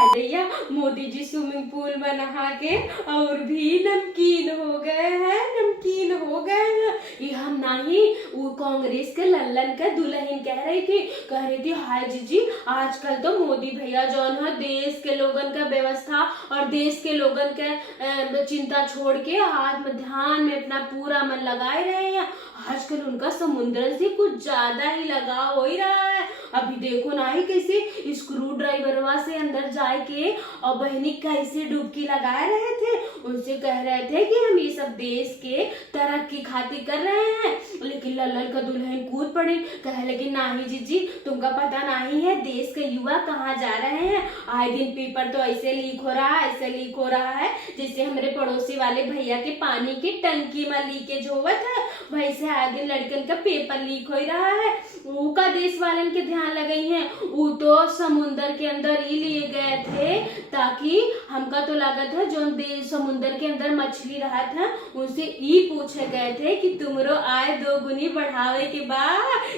हाय दैया, Modi ji swimming pool में नहा के और भी नमकीन हो गए हैं, नमकीन हो गए हैं। ये हम नहीं, वो कांग्रेस के लल्लन के दुल्हन कह रही थी हाय जीजी, आजकल तो मोदी भैया जौन है देश के लोगन का व्यवस्था और देश के लोगन के चिंता छोड़ के आत्म ध्यान में अपना पूरा मन लगाए रहे हैं। आजकल उनका समुद्र से कुछ ज्यादा ही लगाव हो ही रहा है। अभी देखो ना ही कैसे स्क्रू ड्राइवरवा से अंदर जाए के और बहनी कैसे डुबकी लगा रहे थे। उनसे कह रहे थे कि हम ये सब देश के तरक्की खातिर कर रहे हैं, लेकिन लल्लन का दुल्हन कूद पड़े, कहे लेकिन नहीं जीजी, तुमका पता नहीं है देश के युवा कहाँ जा रहे हैं। आए दिन पेपर तो ऐसे लीक हो रहा है, ऐसे लीक हो रहा है जैसे हमारे पड़ोसी वाले भैया के पानी की टंकी में लीकेज होवत है, वैसे आए दिन लड़कन का पेपर लीक हो रहा है। वो का देश वालन के ध्यान लगाई है, वो तो समुन्दर के अंदर ही लिए गए थे ताकि हमका तो लागत है जो समुन्दर के अंदर मछली रहा था उनसे ये पूछे गए थे कि तुमरो आय 2 गुनी बढ़ावे के बा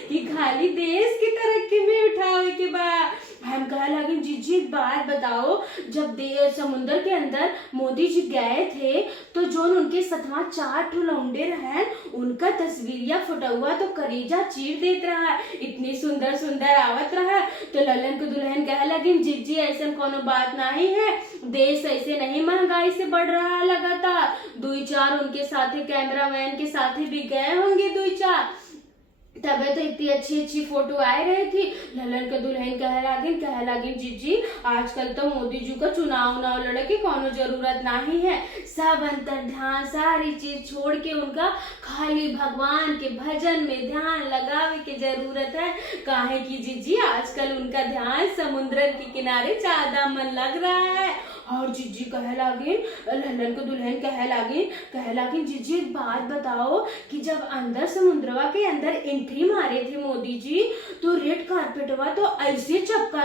कि खाली देश की तरक्की में उठावे के बा। हम कह लगे जीजी एक बात बताओ, जब समुन्दर के अंदर मोदी जी गए थे तो जो उनके सतवा 4 ठो लौंडे रहे उनका तस्वीरिया फोटोआ तो करीजा चीर देत रहा, इतनी सुंदर सुंदर आवत रहा। तो लल्लन को दुल्हन कह लगी जीजी ऐसा कोनो बात नहीं है, देश ऐसे नहीं महंगाई से बढ़ रहा है लगातार। 2-4 उनके साथे कैमरा मैन के साथे भी गए होंगे 2-4, तबे तो इतनी अच्छी अच्छी फोटो आए रही थी। लल्लन के दुल्हन कह लगी जीजी आजकल तो मोदी जी का चुनाव लड़े की कोनो जरूरत नहीं है, सब अंतर ध्यान सारी चीज छोड़ के उनका खाली भगवान के भजन में ध्यान लगावे की जरूरत है। काहे की जीजी आजकल उनका ध्यान समुद्र के किनारे ज्यादा मन लग रहा है। और जीजी कहे लगी, लल्लन को दुल्हन कहे लगी जीजी एक बात बताओ कि जब अंदर समुद्रवा के अंदर एंट्री मारे थे मोदी जी तो रेड कारपेटवा तो ऐसे चपका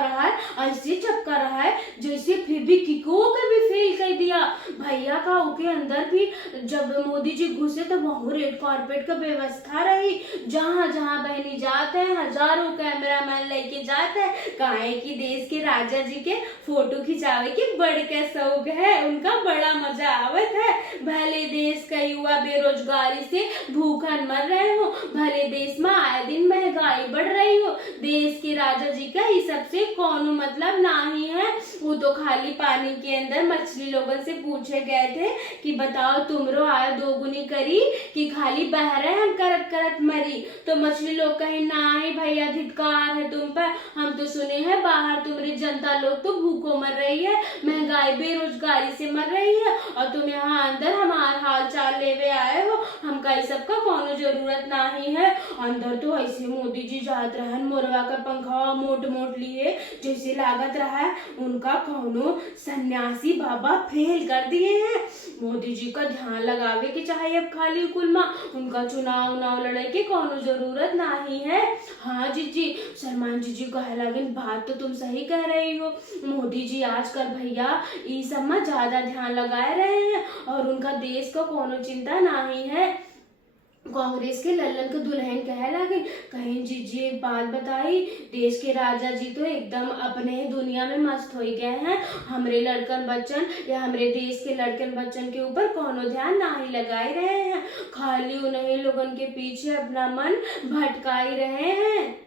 रहा है जैसे फिर भी किको के भी फेल कर दिया भैया का। उके अंदर भी जब मोदी जी घुसे तो वहाँ रेड कारपेट का व्यवस्था रही, जहाँ जहाँ बहनी जाते हैं हजारों कैमरामैन लेके जाते हैं। काहे की देश के राजा जी के फोटो खिंचावे की बड़ के शौक है, उनका बड़ा मजा आवत है। भले देश का युवा बेरोजगारी से भूखन मर रहे हो, भले देश में आए दिन महंगाई बढ़ रही हो, देश के राजा जी का ये सबसे कोनो मतलब नहीं है। वो तो खाली पानी के अंदर मछली लोगों से पूछे गए थे कि बताओ तुमरो आय 2 गुनी करी कि खाली बह रहे हम करत करत मरी। तो मछली लोग कहे नहीं भैया धिक्कार है तुम पर, हम तो सुने हैं बाहर तुम्हारी जनता लोग तो भूखों मर रही है, महंगाई बेरोजगारी से मर रही है और तुम यहाँ अंदर हमारा हाल चाल लेवे आए हो। हमका इस सब का कोनो जरूरत नहीं है। अंदर तो ऐसे मोदी जी जात रहन मोरवा का पंखा मोट लिए जैसे लागत रहा है उनका कोनो सन्यासी बाबा फेल कर दिए हैं। मोदी जी का ध्यान लगावे के चाहे अब खाली कुल में उनका चुनाव लड़े के कोनो जरूरत नहीं है। हाँ जीजी, सलमान जीजी कहे लगे बात तो तुम सही कह रही हो, मोदी जी आजकल भैया ये सब में ज्यादा ध्यान लगाए रहे हैं और उनका देश को कोनो चिंता नहीं है। कांग्रेस के लल्लन के दुल्हन कहे लगे कहीं जीजी एक बात बताई, देश के राजा जी तो एकदम अपने ही दुनिया में मस्त हो गए हैं, हमरे लड़कन बच्चन या हमरे देश के लड़कन बच्चन के ऊपर कोनो ध्यान नहीं लगाए रहे हैं, खाली उन्हीं लोगन के पीछे अपना मन भटकाई रहे हैं।